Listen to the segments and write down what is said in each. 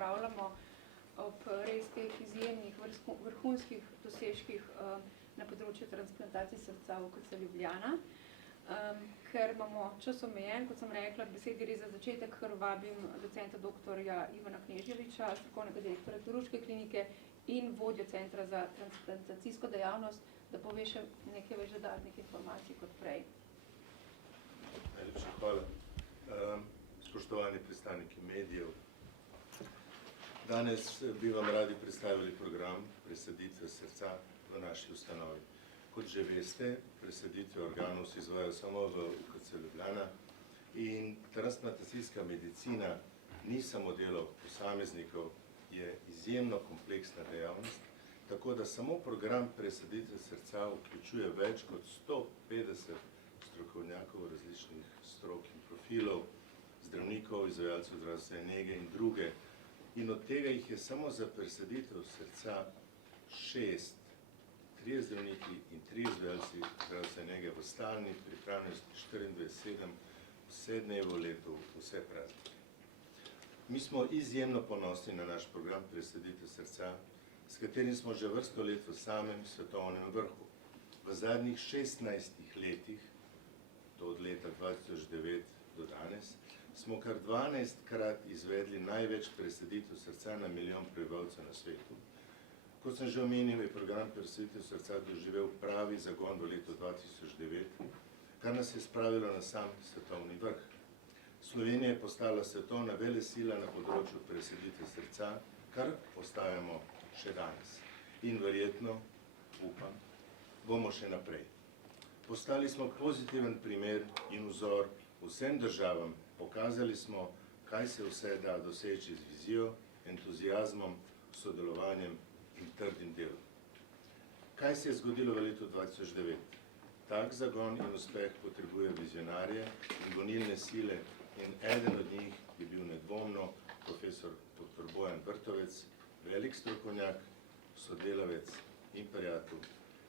opravljamo ob res teh izjemnih vrhunskih dosežkih na področju transplantacije srca v UKC Ljubljana. Ker imamo čas omejen, kot sem rekla, besedi res za začetek, ker vabim docenta doktorja Ivana Kneževiča, strokovnega direktorja kirurške klinike in vodjo Centra za transplantacijsko dejavnost, da pove še nekaj več dodatnih informacij kot prej. Najlepša hvala. Spoštovani predstavniki medijev, danes bi vam radi predstavili program presaditve srca v naši ustanovi. Kot že veste, presaditve organov se izvajajo samo v UKC Ljubljana in transplantacijska medicina ni samo delo posameznikov, je izjemno kompleksna dejavnost, tako da samo program presaditve srca vključuje več kot 150 strokovnjakov različnih strok in profilov, zdravnikov, izvajalcev zdravstvene nege in druge. In od tega jih je samo za presaditev srca 6, 3 zdravniki in 3 izvajalci zdravstvene nege v stalni pripravljenosti 24/7, vse dneve v letu, vse praznike. Mi smo izjemno ponosni na naš program presaditve srca, s katerim smo že vrsto let v samem svetovnem vrhu. V zadnjih 16 letih, to od leta 2009 do danes, smo kar 12-krat izvedli največ presaditev srca na milijon prebivalcev na svetu. Kot sem že omenil, je program presaditev srca doživel pravi zagon v letu 2009, kar nas je spravilo na sam svetovni vrh. Slovenija je postala svetovna velesila na področju presaditve srca, kar postajamo še danes. In verjetno, upam, bomo še naprej. Postali smo pozitiven primer in vzor vsem državam, pokazali smo, kaj se vse da doseči z vizijo, entuziazmom, sodelovanjem in trdim delom. Kaj se je zgodilo v letu 2009? Tak zagon in uspeh potrebuje vizionarje in gonilne sile in eden od njih je bil nedvomno profesor dr. Bojan Vrtovec, velik strokovnjak, sodelavec in prijatelj,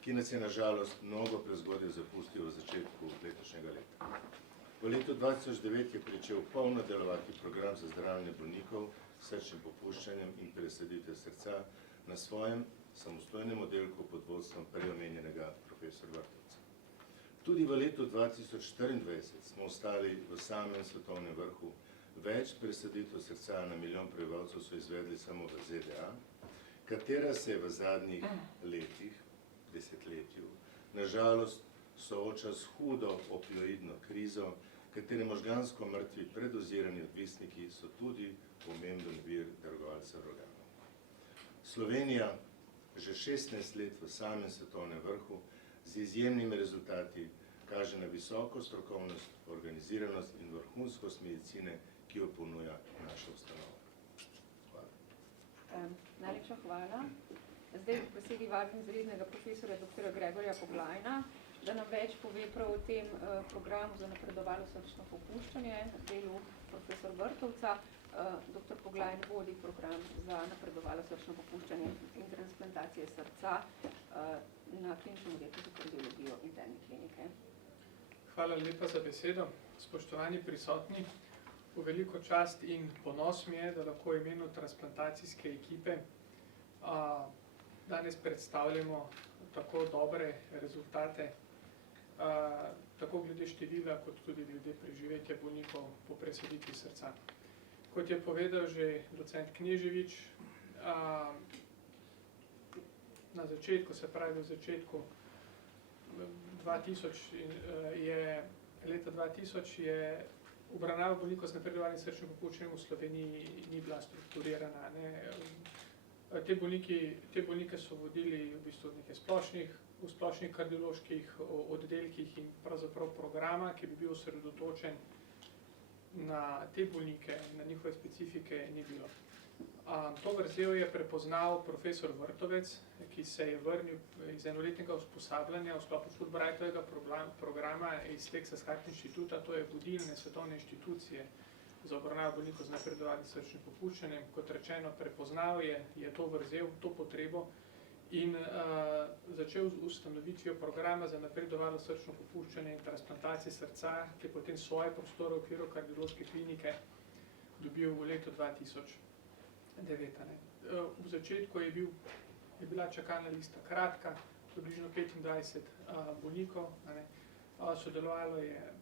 ki nas je na žalost mnogo prezgodaj zapustil v začetku letošnjega leta. V letu 2009 je pričel polno delovati program za zdravljenje bolnikov s srčnim popuščanjem in presaditve srca na svojem samostojnem oddelku pod vodstvom prej omenjenega profesor Vrtovca. Tudi v letu 2024 smo ostali v samem svetovnem vrhu. Več presaditev srca na milijon prebivalcev so izvedli samo v ZDA, katera se je v zadnjih letih, desetletju, na žalost sooča s hudo opioidno krizo, katere možgansko mrtvi predozirani odvisniki so tudi pomemben vir darovalcev organov. Slovenija že 16 let v samem svetovnem vrhu z izjemnimi rezultati kaže na visoko strokovnost, organiziranost in vrhunskost medicine, ki jo ponuja naša ustanova. Hvala. Najlepša hvala. Zdaj v besedi vabim izrednega profesorja dr. Gregorja Poglajna, da nam več pove prav o tem programu za napredovalo srčno popuščanje, delu profesor Vrtovca. Dr. Poglajn vodi program za napredovalo srčno popuščanje in transplantacije srca na kliničnem oddelku za kardiologijo interne klinike. Hvala lepa za besedo. Spoštovani prisotni, v veliko čast in ponos mi je, da lahko v imenu transplantacijske ekipe danes predstavljamo tako dobre rezultate, tako glede števila, kot tudi glede preživetja bolnikov po presaditvi srca. Kot je povedal že docent Kneževič, na začetku, se pravi v začetku leta 2000 je obravnava bolnikov z napredovanim srčnim popuščanjem v Sloveniji ni bila strukturirana. Te bolnike so vodili v bistvu v splošnih kardioloških oddelkih in pravzaprav programa, ki bi bil osredotočen na te bolnike, na njihove specifike, ni bilo. To vrzel je prepoznal profesor Vrtovec, ki se je vrnil iz enoletnega usposabljanja v sklopu Fulbrightovega programa iz Texas Heart Instituta, to je vodilne svetovne inštitucije za obravnavo bolnikov z napredovanim srčnim popuščanjem. Kot rečeno, prepoznal je to vrzel, to potrebo in začel z ustanovitvijo programa za napredovalo srčno popuščanje in transplantacije srca, ki je potem svoje prostore v okviru kardiološke klinike dobil v letu 2009. 9. V začetku je bila čakalna lista kratka, približno 25 bolnikov, sodelovalo je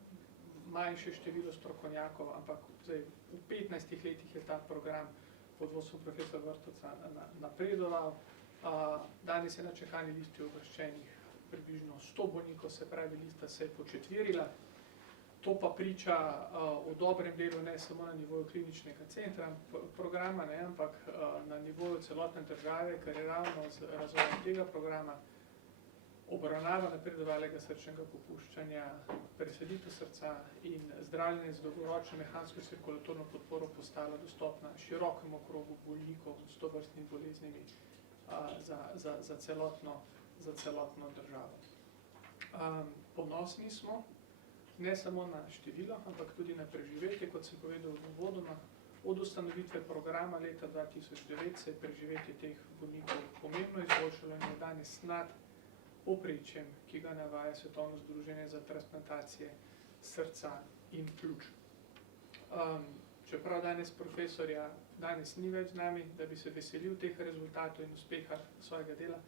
manjše število strokovnjakov, ampak zdaj, v 15 letih je ta program pod vodstvom profesora Vrtovca napredoval. Danes je na čakalni listi uvrščenih približno 100 bolnikov, se pravi, lista se je početvirila. To pa priča o dobrem delu ne samo na nivoju kliničnega centra programa, ampak na nivoju celotne države, ker je ravno z razvojem tega programa obravnava napredovalega srčnega popuščanja, presaditev srca in zdravljenje z dolgoročno mehansko cirkulatorno podporo postala dostopna širokemu krogu bolnikov s tovrstnimi boleznimi za celotno državo. Ponosni smo ne samo na število, ampak tudi na preživetje, kot sem povedal uvodoma. Od ustanovitve programa leta 2009 se je preživetje teh bolnikov pomembno izboljšalo in je danes nad povprečjem, ki ga navaja Svetovno združenje za transplantacije srca in pljuč. Čeprav danes profesorja ni več z nami, da bi se veselil teh rezultatov in uspeha svojega dela,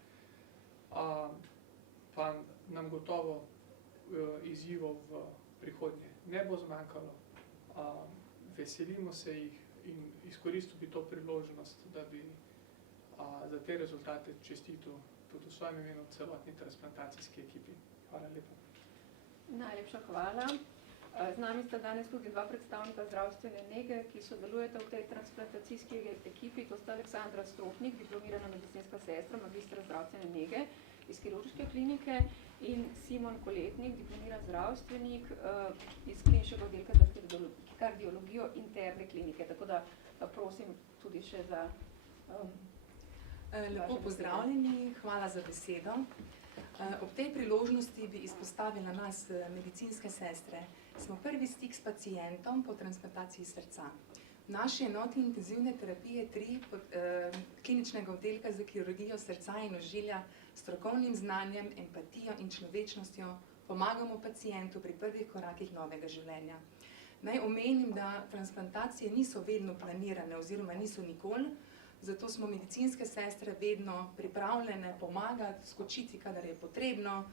pa nam gotovo izzivov v prihodnje ne bo zmanjkalo. Veselimo se jih in izkoristil bi to priložnost, da bi za te rezultate čestitil tudi v svojem imenu celotni transplantacijski ekipi. Hvala lepa. Najlepša hvala. Z nami sta danes tudi dva predstavnika zdravstvene nege, ki sodelujeta v tej transplantacijski ekipi. To sta Aleksandra Stropnik, diplomirana medicinska sestra, magistra zdravstvene nege iz kirurške klinike, in Simon Koletnik, diplomiran zdravstvenik iz kliničnega oddelka za kardiologijo interne klinike. Tako da prosim tudi še za Lepo pozdravljeni, hvala za besedo. Ob tej priložnosti bi izpostavila nas, medicinske sestre. Smo prvi stik s pacientom po transplantaciji srca. V naši enoti intenzivne terapije 3 kliničnega oddelka za kirurgijo srca in ožilja s strokovnim znanjem, empatijo in človečnostjo pomagamo pacientu pri prvih korakih novega življenja. Naj omenim, da transplantacije niso vedno planirane oziroma niso nikoli, zato smo medicinske sestre vedno pripravljene pomagati, skočiti, kadar je potrebno.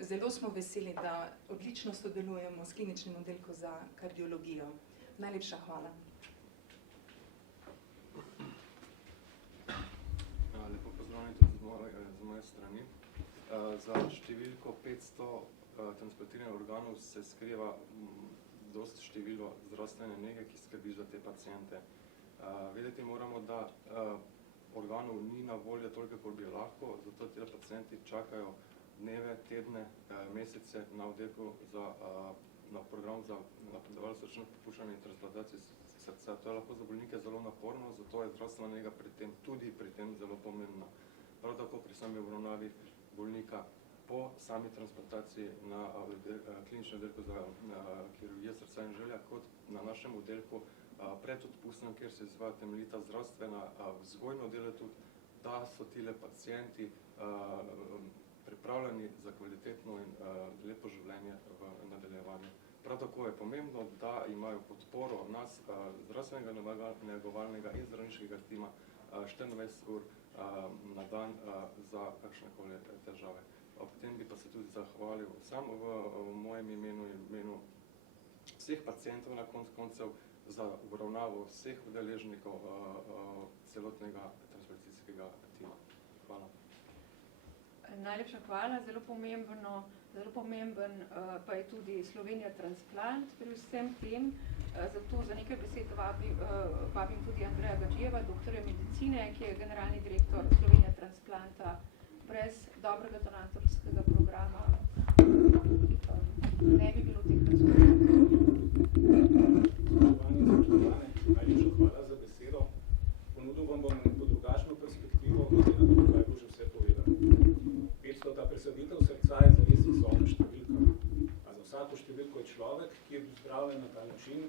Zelo smo veseli, da odlično sodelujemo s kliničnim oddelkom za kardiologijo. Najlepša hvala. Lepo pozdravljeni tudi z moje strani. Za številko 500 transplantiranih organov se skriva dosti število zdravstvene nege, ki skrbi za te paciente. Vedeti moramo, da organov ni na voljo toliko, kot bi lahko, zato ti pacienti čakajo dneve, tedne, mesece na oddelku na program za napredovalno srčno popuščanje in transplantacijo srca. To je lahko za bolnike zelo naporno, zato je zdravstvena nega tudi pri tem zelo pomembna. Prav tako pri sami obravnavi bolnika po sami transplantaciji na kliničnem oddelku za kirurgijo srca in želja, kot na našem oddelku pred odpustom, kjer se izvaja temeljita zdravstvena vzgojno delo tudi, da so tile pacienti pripravljeni za kvalitetno in lepo življenje v nadaljevanju. Prav tako je pomembno, da imajo podporo nas, zdravstvenega negovalnega in zdravniškega tima 24 ur na dan za kakšnekoli težave. Ob tem bi pa se tudi zahvalil sam v mojem imenu in imenu vseh pacientov na koncev za obravnavo vseh udeležnikov celotnega transplantacijskega tima. Hvala. Najlepša hvala. Zelo pomemben pa je tudi Slovenija Transplant pri vsem tem. Zato za nekaj besed vabim tudi Andreja Gađijeva, doktorja medicine, ki je generalni direktor Slovenija Transplanta. Brez dobrega donatorskega programa ne bi bilo teh rezultatov. Najlepša hvala za besedo. Ponudil vam bom neko drugačno perspektivo, glede na to, kaj je bilo že vse povedano. 500. presaditev srca je zares visoka številka. A za vsako številko je človek, ki je bil zdravljen na ta način,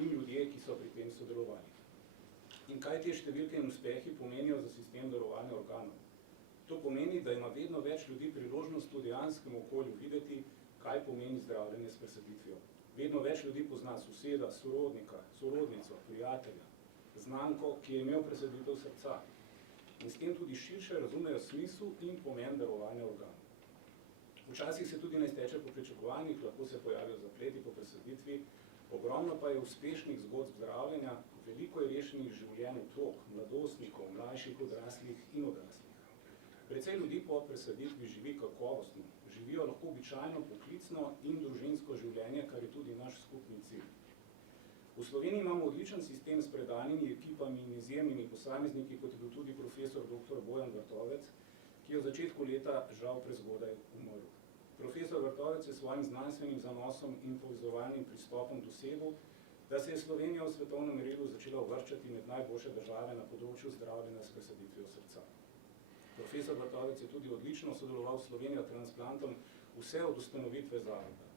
in ljudje, ki so pri tem sodelovali. In kaj te številke in uspehi pomenijo za sistem darovanja organov? To pomeni, da ima vedno več ljudi priložnost v dejanskem okolju videti, kaj pomeni zdravljenje s presaditvijo. Vedno več ljudi pozna soseda, sorodnika, sorodnico, prijatelja. znamko, ki je imel presaditev srca in s tem tudi širše razumejo smisel in pomen darovanja organov. Včasih se tudi ne izteče po pričakovanjih, lahko se pojavijo zapleti po presaditvi, ogromno pa je uspešnih zgodb zdravljenja, veliko je rešenih življenj otrok, mladostnikov, mlajših, odraslih in odraslih. Precej ljudi po presaditvi živi kakovostno, živijo lahko običajno poklicno in družinsko življenje, kar je tudi naš skupni cilj. V Sloveniji imamo odličen sistem s predanimi ekipami in izjemnimi posamezniki, kot je bil tudi profesor dr. Bojan Vrtovec, ki je v začetku leta žal prezgodaj umrl. Profesor Vrtovec je svojim znanstvenim zanosom in povezovalnim pristopom dosegel, da se je Slovenija v svetovnem merilu začela uvrščati med najboljše države na področju zdravljenja s presaditvijo srca. Profesor Vrtovec je tudi odlično sodeloval s Slovenijo transplantom vse od ustanovitve zavoda.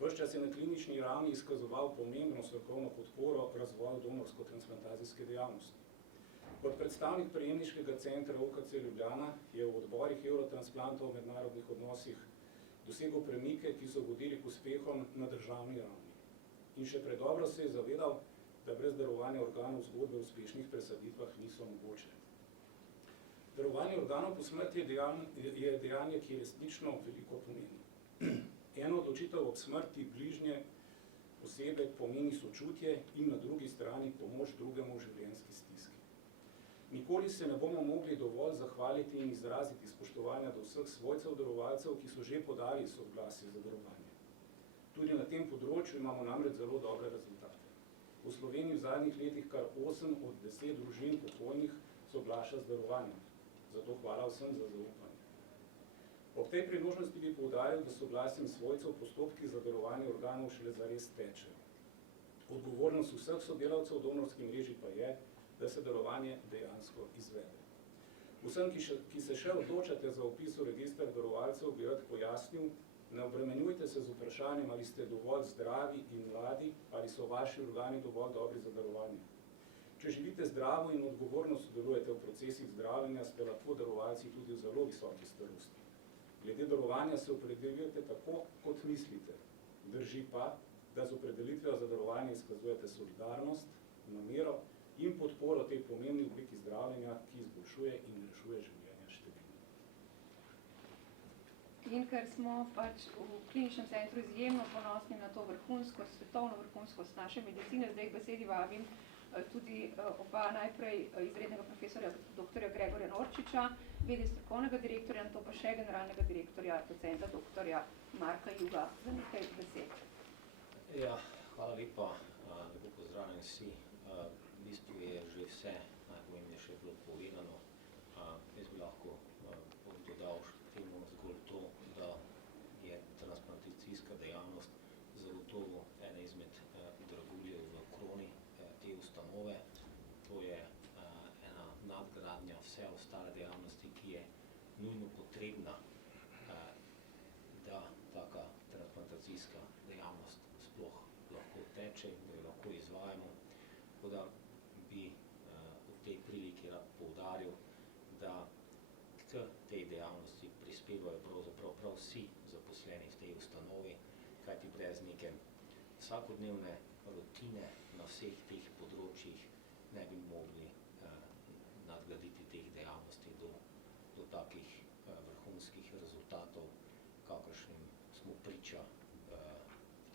Ves čas je na klinični ravni izkazoval pomembno strokovno podporo razvoju donorsko-transplantacijske dejavnosti. Kot predstavnik prejemniškega centra UKC Ljubljana je v odborih Eurotransplantov v mednarodnih odnosih dosegel premike, ki so vodili k uspehom na državni ravni. In še predobro se je zavedal, da brez darovanja organov zgodbe o uspešnih presaditvah niso mogoče. Darovanje organov po smrti je dejanje, ki resnično veliko pomeni. Eno odločitev ob smrti bližnje osebe pomeni sočutje in na drugi strani pomoč drugemu v življenjski stiski. Nikoli se ne bomo mogli dovolj zahvaliti in izraziti spoštovanja do vseh svojcev darovalcev, ki so že podali soglasje za darovanje. Tudi na tem področju imamo namreč zelo dobre rezultate. V Sloveniji v zadnjih letih kar 8 od 10 družin pokojnih soglaša z darovanjem. Zato hvala vsem za zaupanje. Ob tej priložnosti bi poudaril, da soglasjem svojcev postopki za darovanje organov šele zares tečejo. Odgovornost vseh sodelavcev v donorski mreži pa je, da se darovanje dejansko izvede. Vsem, ki se še odločate za vpis v register darovalcev, bi rad pojasnil, ne obremenjujte se z vprašanjem, ali ste dovolj zdravi in mladi, ali so vaši organi dovolj dobri za darovanje. Če živite zdravo in odgovorno sodelujete v procesih zdravljenja, ste lahko darovalci tudi v zelo visoki starosti. Glede darovanja se opredeljujete tako, kot mislite. Drži pa, da z opredelitvijo za darovanje izkazujete solidarnost, namero in podporo tej pomembni obliki zdravljenja, ki izboljšuje in rešuje življenja številnih. In ker smo pač v kliničnem centru izjemno ponosni na to vrhunskost, svetovno vrhunskost naše medicine, zdaj k besedi vabim tudi oba najprej izrednega profesorja dr. Gregorja Norčiča, v.d. strokovnega direktorja, nato pa še generalnega direktorja, docenta dr. Marka Juga, za nekaj besed. Ja, hvala lepa, lepo pozdravljeni vsi. V bistvu je že vse najpomembnejše bilo povedano. Jaz bi lahko dodal temu zgolj to, da je transplantacijska dejavnost zagotovo ena izmed draguljev v kroni te ustanove. To je ena nadgradnja vse ostale dejavnosti, ki je nujno potrebna, da taka transplantacijska dejavnost sploh lahko teče in da jo lahko izvajamo. Tako da bi v tej priliki rad poudaril, da k tej dejavnosti prispevajo pravzaprav prav vsi zaposleni v tej ustanovi, kajti brez neke vsakodnevne rutine na vseh teh področjih ne bi mogli nadgraditi teh dejavnosti do takih vrhunskih rezultatov, kakršnim smo priča v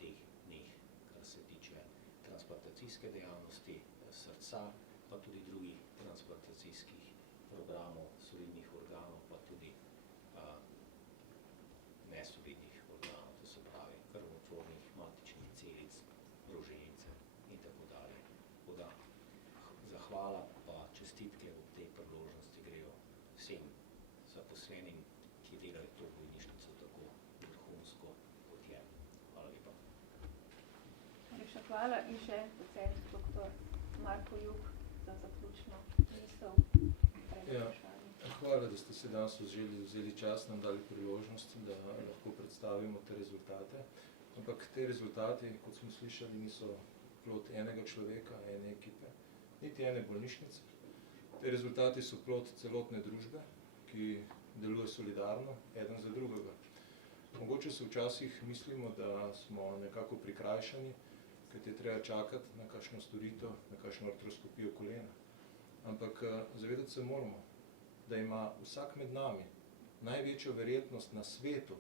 teh dneh, kar se tiče transplantacijske dejavnosti srca, pa tudi drugih transplantacijskih programov, solidnih organov, pa tudi nesolidnih organov, to se pravi krvotvornih matičnih celic, roženice in tako dalje. Tako da zahvala pa čestitke v tej priložnosti grejo vsem zaposlenim, ki delajo to bolnišnico tako vrhunsko, kot je. Hvala lepa. Najlepša hvala in še docent dr. Marko Jug za zaključno misel. Ja, hvala, da ste se danes vzeli čas, nam dali priložnost, da lahko predstavimo te rezultate. Ampak te rezultati, kot smo slišali, niso plod enega človeka, ene ekipe, niti ene bolnišnice. Te rezultati so plod celotne družbe, ki deluje solidarno, eden za drugega. Mogoče se včasih mislimo, da smo nekako prikrajšani, ker ti je treba čakati na kakšno storitev, na kakšno artroskopijo kolena. Ampak zavedati se moramo, da ima vsak med nami največjo verjetnost na svetu,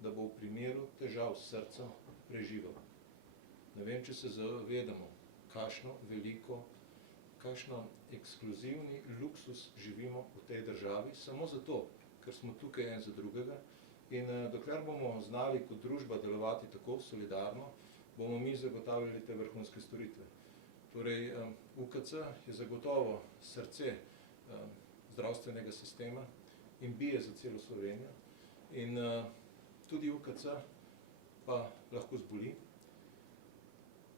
da bo v primeru težav s srcem preživel. Ne vem, če se zavedamo, kakšno veliko, kakšno ekskluzivni luksus živimo v tej državi, samo zato, ker smo tukaj en za drugega in dokler bomo znali kot družba delovati tako solidarno, bomo mi zagotavljali te vrhunske storitve. Torej, UKC je zagotovo srce zdravstvenega sistema in bije za celo Slovenijo in tudi UKC pa lahko zboli,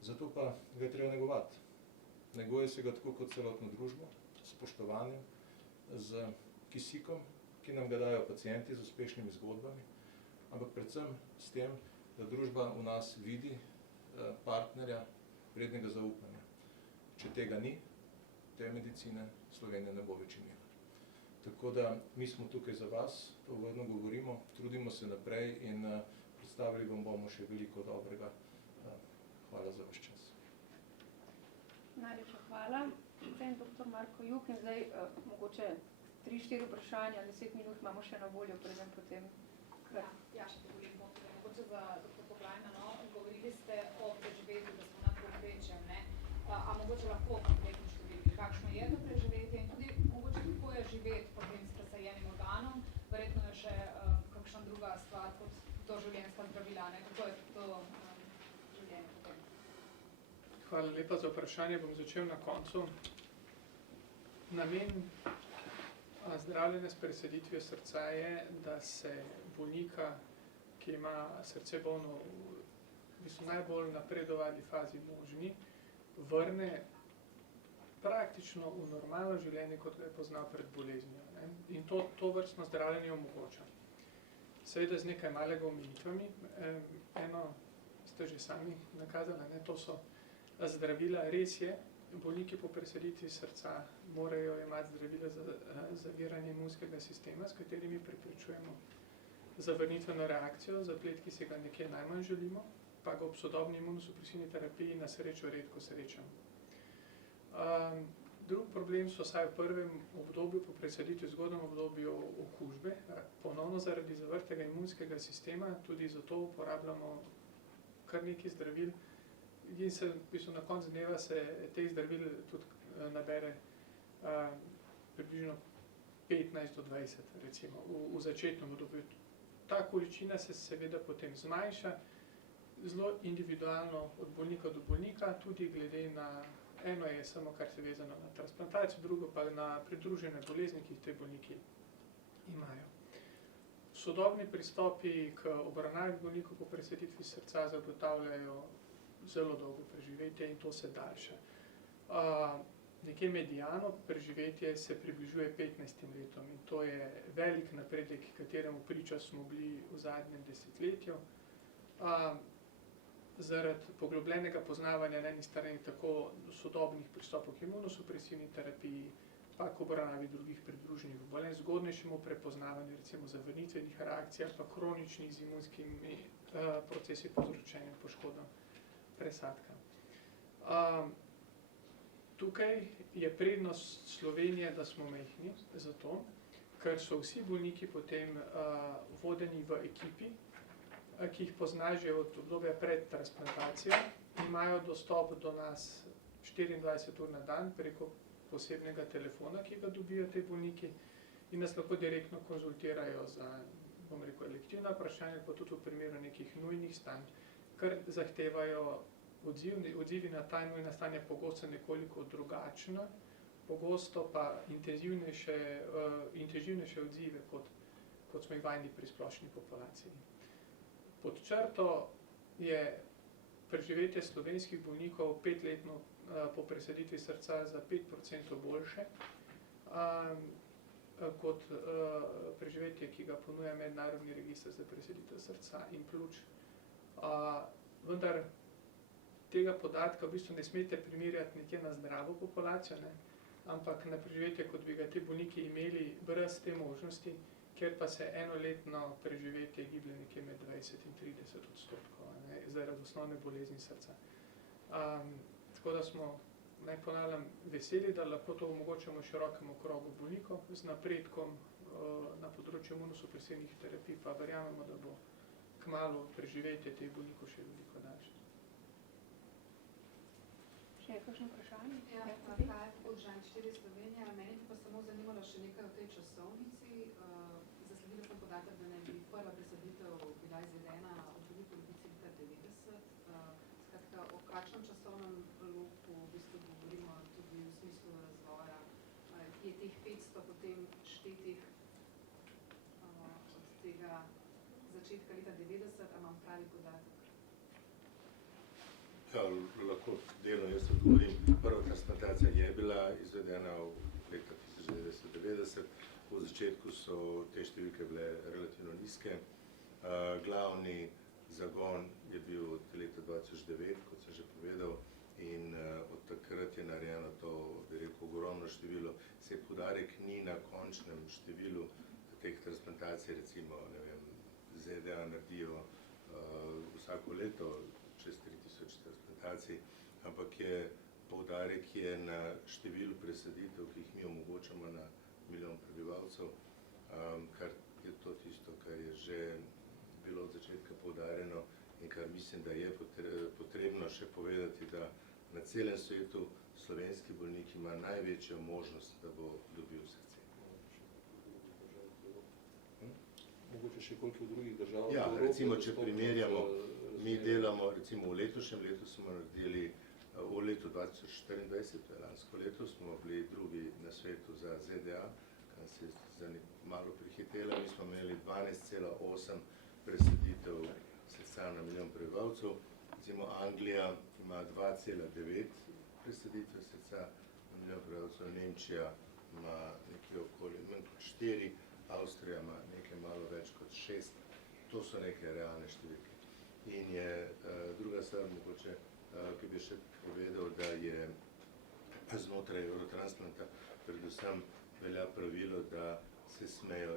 zato pa ga je treba negovati. Neguje se ga tako kot celotno družbo, s spoštovanjem, z kisikom, ki nam ga dajo pacienti z uspešnimi zgodbami, ampak predvsem s tem, da družba v nas vidi partnerja vrednega zaupanja. Če tega ni, te medicine Slovenija ne bo več imela. Tako da mi smo tukaj za vas, to vedno govorimo, trudimo se naprej in predstavili vam bomo še veliko dobrega. Hvala za vaš čas. Najlepša hvala. Potem dr. Marko Juk in zdaj mogoče 3-4 vprašanja, 10 minut imamo še na voljo, preden potem kar. Ja, še dovolim, mogoče za dr. Poglajna, no, govorili ste o preživetju, da smo nad povprečjem, ne? A mogoče lahko konkretno številki, kakšno je to preživetje in tudi mogoče kako je živeti potem s presajenim organom, verjetno je še kakšna druga stvar kot doživljenjska zdravila, ne? Kako je to življenje potem? Hvala lepa za vprašanje, bom začel na koncu. Namen zdravljenja s presaditvijo srca je, da se bolnika, ki ima srce bolno v najbolj napredovali fazi možni, vrne praktično v normalno življenje, kot ga je poznal pred boleznijo. Ne? In to vrstno zdravljenje omogoča. Seveda z nekaj malega omejitvami. Eno ste že sami nakazali, ne? To so zdravila. Res je, bolniki po presaditvi srca morajo imeti zdravila za zaviranje imunskega sistema, s katerimi preprečujemo zavrnitveno reakcijo, zaplet, ki se ga nekje najmanj želimo, pa ga ob sodobni imunosupresivni terapiji na srečo redko srečamo. Drug problem so vsaj v prvem obdobju po presaditvi, v zgodnjem obdobju okužbe, ponovno zaradi zavrtega imunskega sistema, tudi zato uporabljamo kar nekaj zdravil in se v bistvu na koncu dneva se teh zdravil tudi nabere približno 15 do 20 recimo v začetnem obdobju. Ta količina se seveda potem zmanjša, zelo individualno od bolnika do bolnika, tudi glede na, eno je samo kar se vezano na transplantacijo, drugo pa na pridružene bolezni, ki jih te bolniki imajo. Sodobni pristopi k obravnavi bolnikov po presaditvi srca zagotavljajo zelo dolgo preživetje in to se daljša. Nekje medijano preživetje se približuje 15 letom in to je velik napredek, kateremu priča smo bili v zadnjem desetletju. Zaradi poglobljenega poznavanja na eni strani tako sodobnih pristopov k imunosupresivni terapiji, pa k obravnavi drugih pridruženih obolenj, zgodnejšemu prepoznavanju recimo zavrnitvenih reakcij pa kroničnih z imunskimi procesi povzročenim poškodbam presadka. Tukaj je prednost Slovenije, da smo majhni, zato, ker so vsi bolniki potem vodeni v ekipi, ki jih pozna že od obdobja pred transplantacijo, imajo dostop do nas 24 ur na dan preko posebnega telefona, ki ga dobijo te bolniki in nas lahko direktno konzultirajo za, bom rekel, elektivna vprašanja, pa tudi v primeru nekih nujnih stanj, kar zahtevajo odzivi na ta nujna stanja pogosto nekoliko drugačna, pogosto pa intenzivnejše odzive, kot smo jih vajeni pri splošni populaciji. Pod črto je preživetje slovenskih bolnikov 5-letno po presaditvi srca za 5% boljše kot preživetje, ki ga ponuja Mednarodni register za presaditev srca in pljuč. Vendar tega podatka v bistvu ne smete primerjati nekje na zdravo populacijo, ne? Ampak na preživetje, kot bi ga te bolniki imeli brez te možnosti, kjer pa se enoletno preživetje giblje nekje med 20 in 30%, ne, zaradi osnovne bolezni srca. Tako da smo, naj ponavljam, veseli, da lahko to omogočamo širokemu krogu bolnikov z napredkom na področju imunosupresivnih terapij, pa verjamemo, da bo kmalu preživetje teh bolnikov še veliko daljše. Še je kakšno vprašanje? Ja, kaj je Podžan 4 Slovenija? Meni bi pa samo zanimalo še nekaj o tej časovnici. Zasledila sem podatek, da ne bi prva presaditev bila izvedena v drugi polovici leta 90. Skratka, o kakšnem časovnem loku v bistvu govorimo tudi v smislu razvoja? Je teh 500 potem štetih od tega začetka leta 90, a imam pravi podatek? Ja, lahko delno jaz odgovorim. Prva transplantacija je bila izvedena v leta 1990. V začetku so te številke bile relativno nizke. Glavni zagon je bil od leta 2009, kot sem že povedal, in od takrat je narejeno to, bi rekel, ogromno število. Se poudarek ni na končnem številu teh transplantacij, recimo, ne vem, ZDA naredijo vsako leto čez 3000 transplantacij, ampak poudarek je na številu presaditev, ki jih mi omogočamo na milijon prebivalcev, kar je to tisto, kar je že bilo od začetka poudarjeno in kar mislim, da je potrebno še povedati, da na celem svetu slovenski bolnik ima največjo možnost, da bo dobil srce. Mogoče še koliko v drugih državah? Ja, recimo, če primerjamo, mi delamo, recimo v letošnjem letu smo naredili, v letu 2024, to je lansko leto, smo bili drugi na svetu za ZDA, kar se je malo prihitela, mi smo imeli 12,8 presaditev srca na milijon prebivalcev, recimo Anglija ima 2,9 presaditve srca na milijon prebivalcev, Nemčija ima nekaj okoli, manj kot 4, Avstrija ima nekaj malo več kot 6, to so neke realne številke. In je druga stvar, mogoče, ki bi še povedal, da je znotraj Eurotransplanta predvsem velja pravilo, da se smejo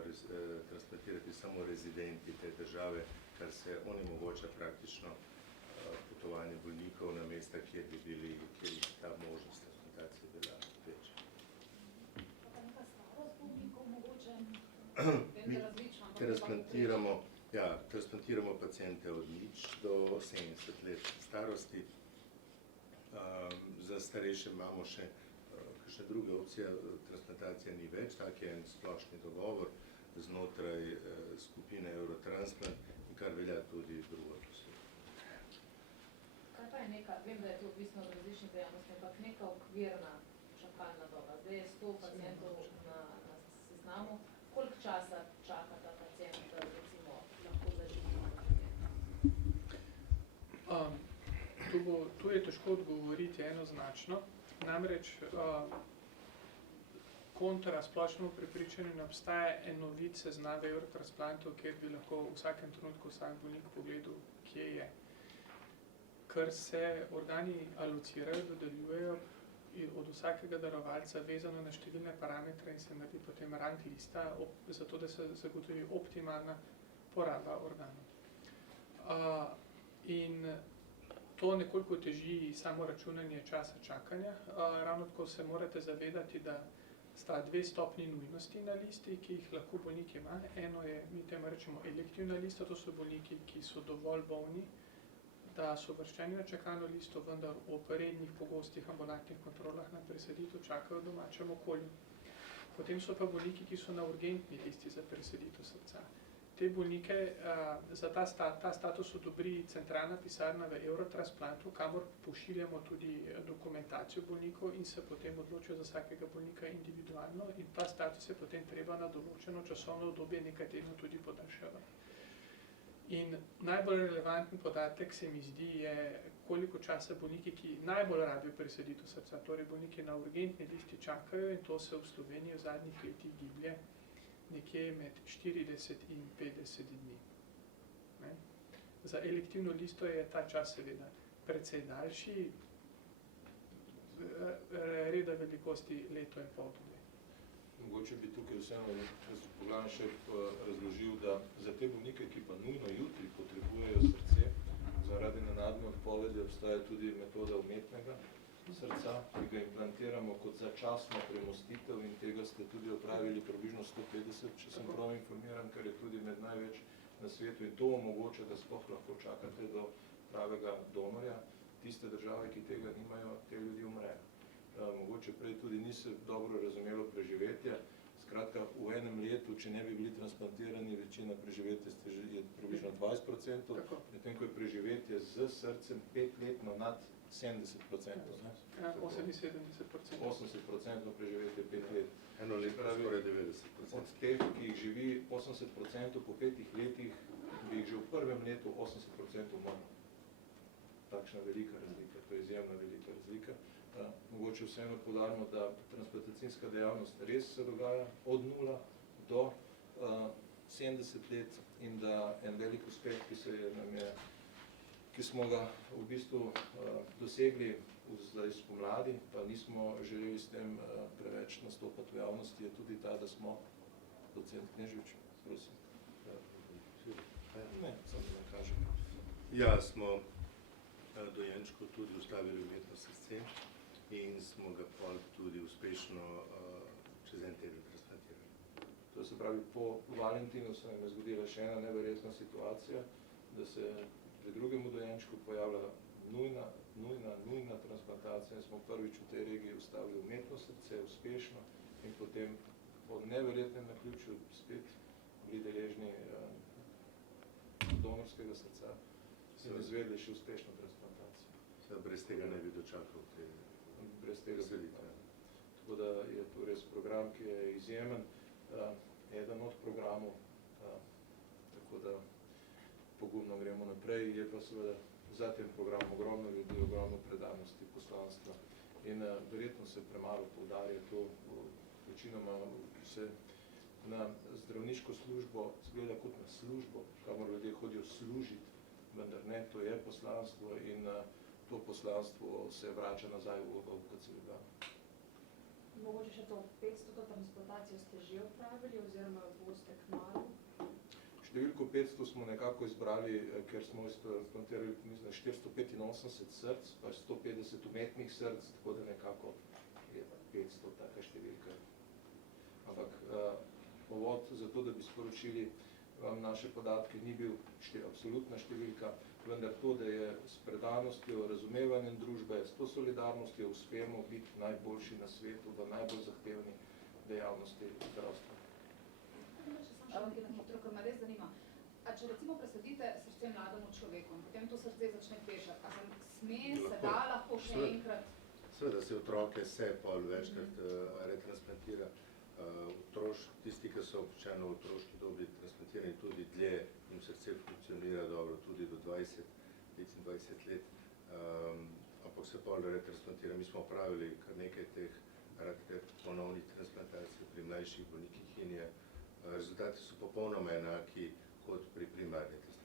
transplantirati samo rezidenti te države, kar se onemogoča praktično potovanje bolnikov na mesta, kjer bi ta možnost transplantacije bila večja. Mi transplantiramo paciente od 0 do 70 let starosti. Za starejše imamo še kakšne druge opcije, transplantacija ni več, tak je en splošni dogovor znotraj skupine Eurotransplant, kar velja tudi drugo po svetu. Kaj pa je neka, vem, da je to odvisno od različnih dejavnosti, ampak neka okvirna čakalna doba? Zdaj je 100 pacientov na seznamu. Koliko časa čaka ta pacient, da recimo lahko zaživi? Tu je težko odgovoriti enoznačno. Namreč kontra splošnemu prepričanju ne obstaja enovit seznam eurotransplantov, kjer bi lahko v vsakem trenutku vsak bolnik pogledal, kje je. Ker se organi alocirajo, dodeljujejo od vsakega darovalca vezano na številne parametre in se naredi potem rang lista, zato da se zagotovi optimalna poraba organov. In to nekoliko teži samo računanje časa čakanja. Ravno tako se morate zavedati, da sta 2 stopnji nujnosti na listi, ki jih lahko bolnik ima. Eno je, mi temu rečemo, elektivna lista, to so bolniki, ki so dovolj bolni, da so uvrščeni na čakalno listo, vendar v rednih pogostih ambulantnih kontrolah na presaditev čakajo v domačem okolju. Potem so pa bolniki, ki so na urgentni listi za presaditev srca. Te bolnike za ta status odobri centralna pisarna v Eurotransplantu, kamor pošiljamo tudi dokumentacijo bolnikov in se potem odločijo za vsakega bolnika individualno in ta status je potem treba na določeno časovno obdobje nekaj tednov tudi podaljševati. In najbolj relevanten podatek se mi zdi je, koliko časa bolniki, ki najbolj rabijo presaditev srca, torej bolniki na urgentni listi čakajo in to se v Sloveniji v zadnjih letih giblje nekje med 40 in 50 dni. Za elektivno listo je ta čas seveda precej daljši, reda velikosti leto in pol. Mogoče bi tukaj vseeno Bogdan še razložil, da za te bolnike, ki pa nujno jutri potrebujejo srce, za zaradi nenadne odpovedi obstaja tudi metoda umetnega srca, ki ga implantiramo kot začasno premostitev in tega ste tudi opravili približno 150, če sem prav informiran, kar je tudi med največ na svetu in to omogoča, da sploh lahko čakate do pravega donorja. Tiste države, ki tega nimajo, te ljudi umrejo. Mogoče prej tudi nisi dobro razumelo preživetje. Skratka, v enem letu, če ne bi bili transplantirani, večina preživetja je približno 20%, medtem ko je preživetje z srcem 5-letno nad 70%. 80% preživetje 5 let. Eno leto skoraj 90%. Od teh, ki jih živi 80% po 5 letih, bi jih že v prvem letu 80% umrlo. Takšna velika razlika, to je izjemno velika razlika. Mogoče vseeno poudarimo, da transplantacijska dejavnost res se dogaja od 0 do 70 let in da en velik uspeh, ki smo ga v bistvu dosegli zdaj spomladi, pa nismo želeli s tem preveč nastopati v javnosti, je tudi ta, da smo docent Kneževič, prosim. Ne, samo da kažem. Ja, smo dojenčku tudi ustavili umetno srce in smo ga pol tudi uspešno čez en teden transplantirali. To se pravi, po Valentinu se nam je zgodila še ena neverjetna situacija, da se pri drugemu dojenčku pojavlja nujna transplantacija in smo prvič v tej regiji ustavili umetno srce, uspešno in potem po neverjetnem naključju spet bili deležni donorskega srca in izvedli še uspešno transplantacijo. Brez tega ne bi dočakal te selitve. Tako da je to res program, ki je izjemen, eden od programov, tako da pogumno gremo naprej. Je pa seveda za tem programom ogromno ljudi, ogromno predanosti, poslanstva in verjetno se premalo poudarja to, večinoma se na zdravniško službo zgleda kot na službo, kamor ljudje hodijo služiti, vendar ne, to je poslanstvo in to poslanstvo se vrača nazaj v UKC Ljubljana. Mogoče še to 500 transplantacijo ste že opravili oziroma boste kmalu? Številko 500 smo nekako izbrali, ker smo transplantirali 485 src, pa 150 umetnih src, tako da nekako je 500 taka številka. Ampak povod za to, da bi sporočili vam naše podatke, ni bil absolutna številka, vendar to, da je s predanostjo, razumevanjem družbe, s to solidarnostjo uspemo biti najboljši na svetu v najbolj zahtevni dejavnosti zdravstva. Še nekaj na hitro, kar me res zanima. A če recimo presadite srce mlademu človeku, potem to srce začne pešati, a se da lahko še enkrat? Seveda se otroke pol večkrat retransplantira. Tisti, ki so običajno v otroški dobi transplantirani tudi dlje, jim srce funkcionira dobro, tudi do 20-25 let, ampak se pol retransplantira. Mi smo opravili kar nekaj teh ponovnih transplantacij pri mlajših bolnikih in rezultati so popolnoma enaki kot pri primarni transplantaciji.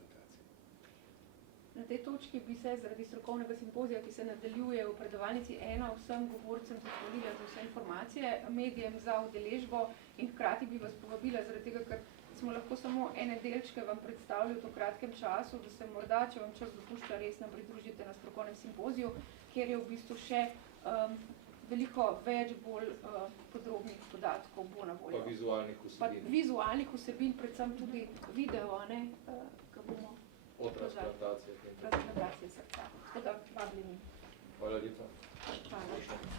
Na tej točki bi se zaradi strokovnega simpozija, ki se nadaljuje v predavalnici 1, vsem govorcem zahvalila za vse informacije, medijem za udeležbo in hkrati bi vas povabila zaradi tega, ker smo lahko samo ene delčke vam predstavili v to kratkem času, da se morda, če vam čas dopušča, res nam pridružite na strokovnem simpoziju, kjer je v bistvu še veliko več bolj podrobnih podatkov bo na voljo. Pa vizualnih vsebin. Pa vizualnih vsebin, predvsem tudi video, ki bomo o transplantacije. Transplantacije srca. Tako da vabljeni. Hvala lepa. Hvala.